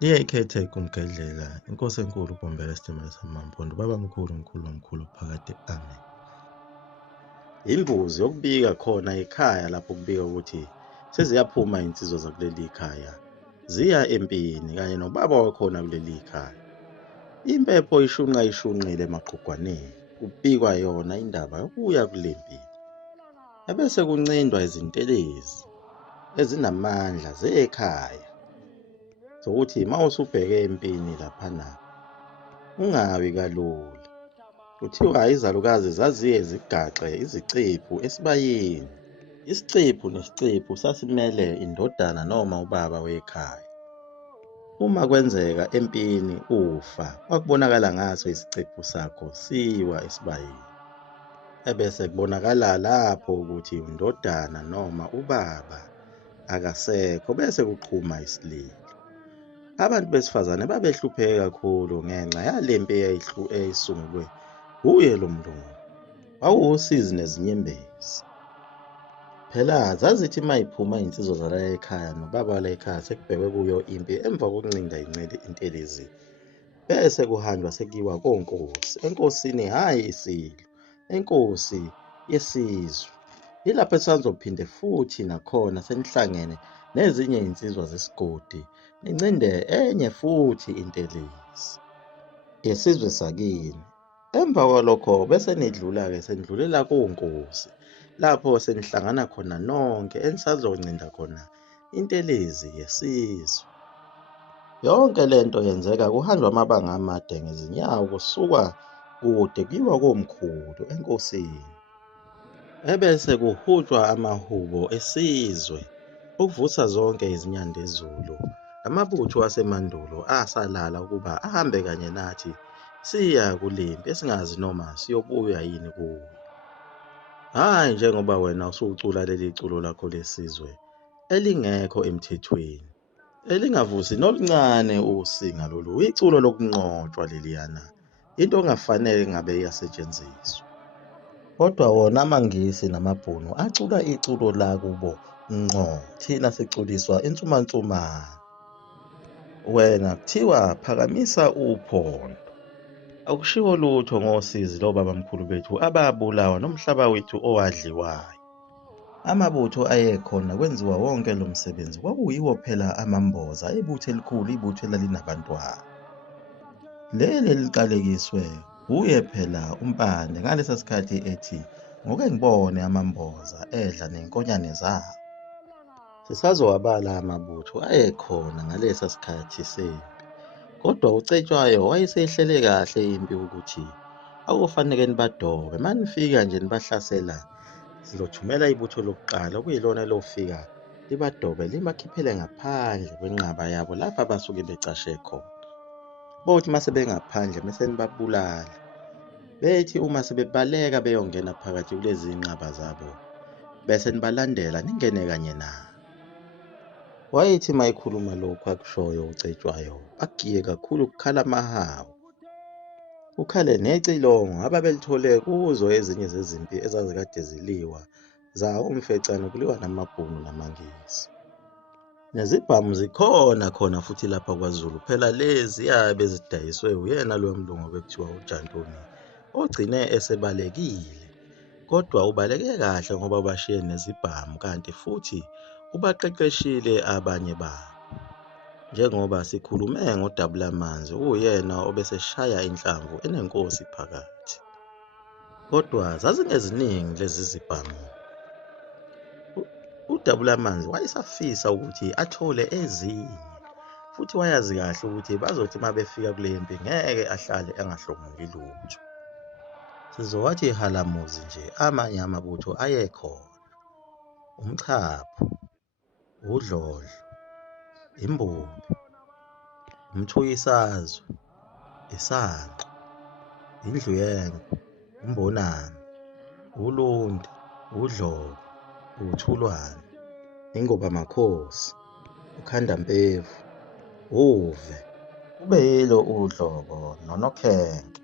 Liyayikhetha ikumgedlela, inkosi enkulu ukubombela isitimela samampondo, baba mkhulu mkhulu phakade, amen. Imbuzi yokubika khona ekhaya lapho kubika ukuthi seziyaphuma insizwa zakuleli khaya ziya empini kanye nobaba wakhona kuleli khaya. Impepho ishunqile emaqhugwaneni, kubikwa yona indaba yokuya kule mpini. Ebese kuncindwa izintelezi ezinamandla zekhaya zokuthi uma usubheke empini laphana ungawi kalula. Kuthiwa izalukazi zaziye zigaxe izicephu esibayeni. Isicephu nesicephu sasimele indodana noma ubaba wekhaya. Uma kwenzeka empini ufa, kwakubonakala ngaso isicephu sakho siwa esibayeni. Ebese kubonakala lapho ukuthi indodana noma ubaba akasekho, bese kuqhuma isililo. Abantu besifazane babehlupheke kakhulu ngenxa yalempi eyayisungulwe uye lo mlungu. Wawusizi nezinyembezi. Phela zazithi mayiphuma insizwa zala ekhaya nobaba wala ekhaya sekubhekwe kuyo impi emva kokuncinda intelezi. Bese kuhanjwa sekuyiwa konkosi, enkosini hhayi isilo, enkosi yesizwe. Yilapho esizophinde futhi nakhona senihlangene nezinye insizwa zesigodi nincinde enye futhi intelezi yesizwe sakini. Emva kwalokho bese nidlula-ke senidlulela konkosi lapho senihlangana khona nonke enisazoncinda khona intelezi yesizwe. Yonke lento yenzeka kuhanjwa amabanga amade ngezinyawo kusuka kude kuyiwa komkhulu enkosini. Ebese kuhutshwa amahubo esizwe ukuvusa zonke izinyanda ezulu. Amabutho asemandulo asalala ukuba ahambe kanye nathi siya kulempi esingazi noma siyobuya yini kuyo. Hhayi njengoba wena usucula leli culo lakho lesizwe elingekho emthethweni, elingavusi noluncane usinga lolu, iculo lokunqotshwa leliyana, into ongafanele ngabe iyasetshenziswa. Kodwa wona amangisi namabhunu acula iculo lakubo ngqo, thina siculiswa insumansumane. Wena kuthiwa phakamisa uphondo. Akushiwo lutho ngosizi lobabamkhulu bethu ababulawa nomhlaba wethu owadliwayo. Amabutho ayekhona kwenziwa wonke lo msebenzi kwakuyiwo phela amamboza ibutho elikhulu, ibutho elalinabantu. Leli liqalekiswe uye phela umpande ngalesa sikhathi ethi ngoke ngibone amamboza edla nenkonyane zawo. Sisazowabala amabutho ayekhona ngalesa sikhathi sempi. Kodwa uCetshwayo wayesehlele kahle impi ukuthi akufanele nibadobe. Manifika nje nibahlasela, sizothumela ibutho lokuqala okuyilona elofika libadobe libakhiphele ngaphandle kwenqaba yabo lapha abasuke becashe khona. Bothi mase bengaphandle mase nibabulala. Bethi uma sebebaleka beyongena phakathi kulezi nqaba zabo bese nibalandela ningene kanye nabo. Wayethi mayikhuluma lokhu akushoyo uCetshwayo agiye kakhulu ukukhala amahawu. Ukhale necilongo ababelithole kuzo ezinye zezimpi ezazikade ziliwa zawo umfecane kuliwa namabhunu namangisi. Nezibhamu zikhona khona futhi lapha kwaZulu, phela lezi bezidayiswe uyena lo mlungu bekuthiwa uJantoni ogcine esebalekile. Kodwa ubaleke kahle ngoba ubashiye nezibhamu kanti futhi ubaqeqeshile abanye babo. Njengoba sikhulume ngoDabulamanzi, uyena obeseshaya inhlamvu enenkosi phakathi. Kodwa zazingeziningi lezi zibhamu. uDabulamanzi wayesafisa ukuthi athole ezinye, futhi wayazi kahle ukuthi bazothi uma befika kule mpi ngeke ahlale engahlomuli lutho. Sizowathi halamuzi nje amanye amabutho ayekhona: umchapho, udlodlo, imbumbi, umthuyisazwe, isanqo, indluyenqu, umbonami, ulundi, udlobo, uthulwane, ingobamakhosi, ukhandampevu, uve, kube yilo udlobo nonokhenke.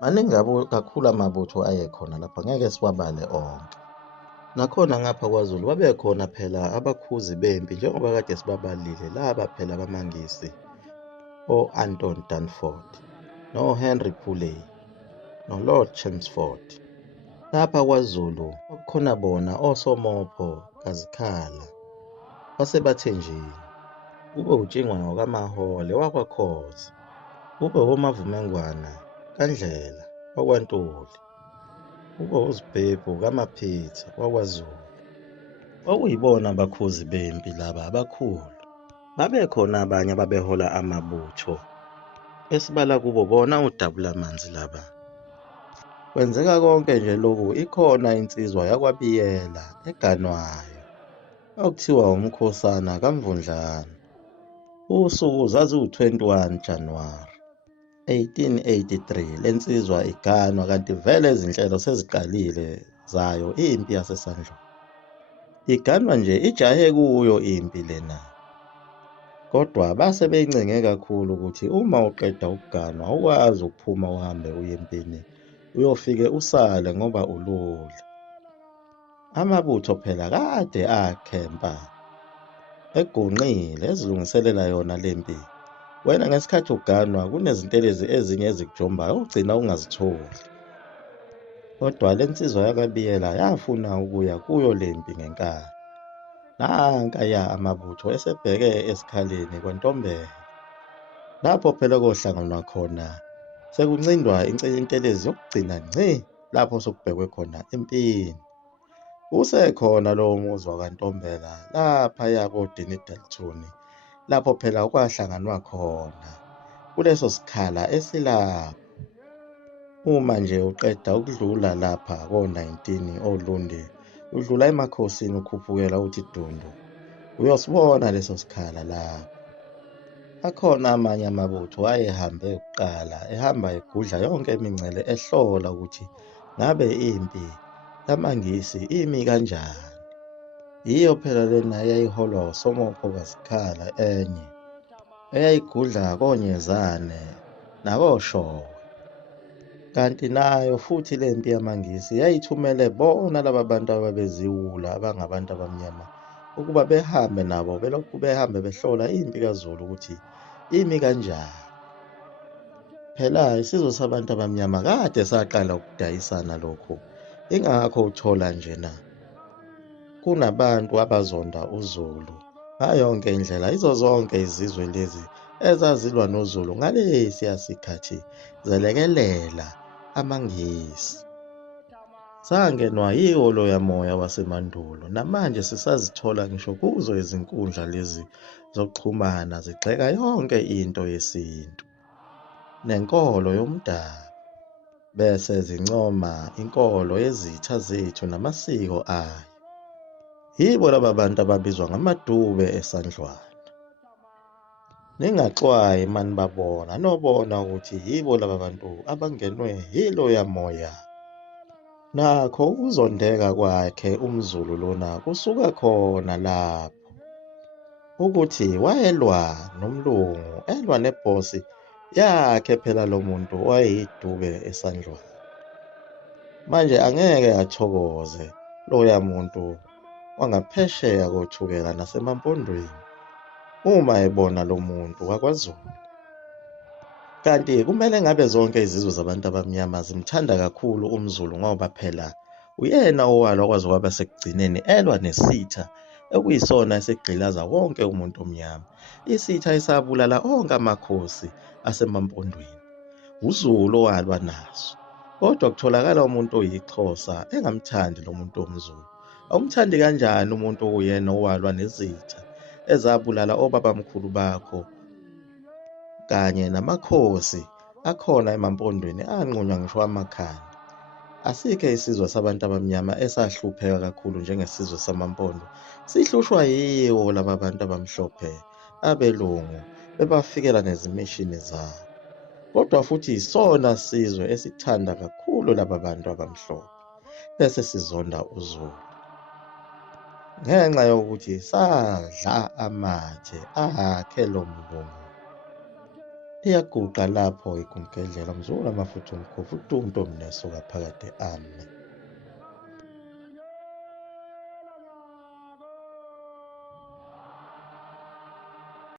Maningi kakhulu amabutho ayekhona lapha, ngeke siwabale onke. Nakhona ngapha kwaZulu babekhona phela abakhuzi bempi njengoba kade sibabalile laba phela abamangisi o-Anton Danforth, no-Henry Puley, no-Lord Chelmsford. Lapha kwaZulu kwakukhona bona osomopho kaZikhala waseBathenjini, kube uTshingwane kaMahole wakwaKhoza, kube oMavumengwana kaNdlela wakwaNtuli, kube uZibhebhu kaMapitha wakwaZulu. Kwakuyibona abakhuzi bempi laba abakhulu. Babekhona abanye ababehola amabutho esibala kubo bona uDabulamanzi laba. Kwenzeka konke nje lokhu ikhona insizwa yakwaBiyela eganwayo okuthiwa umkhosana kaMvundlana. Usuku zaziwu-21 Januwari 1883 lensizwa iganwa kanti vele izinhlelo seziqalile zayo impi yaseSandlwana. Iganwa nje ijahe kuyo impi lena. Kodwa base beyincenge kakhulu ukuthi uma uqeda ukuganwa ukwazi ukuphuma uhambe uye empini uyofike usale ngoba ulula. Amabutho phela kade akhempa egonqile ezilungiselela yona lempi. Wena ngesikhathi uganwa kunezintelezi ezinye ezikujombayo ugcina ungazitholi. Kodwa lensizwa yakwaBiyela yafuna ukuya kuyo lempi ngenkani. Nankaya amabutho esebheke esikhaleni kwentombela. Lapho phela kohlanganwa khona sekuncindwa intelezi yokugcina ngci lapho sokubhekwe khona empini. Usekhona lowo muzi wakwaNtombela laphaya kodini Daltoni, lapho phela kwahlanganwa khona kuleso sikhala esilapho. Uma nje uqeda ukudlula lapha ko-19 oLundi udlula emakhosini ukhuphukela uthi Dundu, uyosibona leso sikhala lapho. Akhona amanye amabutho ayehambe kuqala ehamba egudla yonke imingcele ehlola ukuthi ngabe impi yamaNgisi imi kanjani. Yiyo phela lena eyayiholwa usomopho kaZikhala enye eyayigudla koNyezane nakoShowe. Kanti nayo futhi le mpi yamaNgisi yayithumele bona laba bantu ababeziwula abangabantu abamnyama ukuba behambe nabo belokhu behambe behlola impi kaZulu ukuthi imi kanjani. Phela isizwe sabantu abamnyama kade saqala ukudayisana lokhu. Ingakho uthola njena kunabantu abazonda uZulu ngayonke indlela. Izo zonke izizwe lezi ezazilwa noZulu ngalesiya sikhathi zelekelela amaNgisi. Sangenwa yiwo loya moya wasemandulo. Namanje sisazithola ngisho kuzo izinkundla lezi zokuxhumana zigxeka yonke into yesintu nenkolo yomdabu, bese zincoma inkolo yezitha zethu namasiko ayo. Yibo laba bantu ababizwa ngamadube eSandlwana. Ningaxwayi manibabona nobona ukuthi yibo laba bantu abangenwe yiloya moya. Nakho ukuzondeka kwakhe umZulu lona kusuka khona lapho ukuthi wayelwa nomlungu, elwa nebhosi yakhe phela lo muntu wayeyidube eSandlwana. Manje angeke athokoze loya muntu wangaphesheya kothukela nasemampondweni uma ebona lo muntu wakwaZulu. Kanti kumele ngabe zonke izizwe zabantu abamnyama zimthanda kakhulu umZulu ngoba phela uyena owalwa kwaze kwaba sekugcineni elwa nesitha ekuyisona esigqilaza wonke umuntu omnyama. Isitha esabulala onke amakhosi asemampondweni. uZulu owalwa naso. Kodwa kutholakala umuntu oyixhosa engamthandi lo muntu omZulu. Awumthandi kanjani umuntu okuyena owalwa nezitha ezabulala obabamkhulu bakho kanye namakhosi akhona emampondweni anqunywa ngisho amakhanda. Asikho isizwe sabantu abamnyama esahlupheka kakhulu njengesizwe samampondo. Sihlushwa yiwo laba bantu abamhlophe abelungu bebafikela nezimishini zabo. Kodwa futhi isona sizwe esithanda kakhulu laba bantu abamhlophe bese sizonda uZulu ngenxa yokuthi sadla amathe akhe lo mlungu. Liyaguqa lapho igumgedlela mzula amafutha omkhofu utunto mnesuka phakade ame.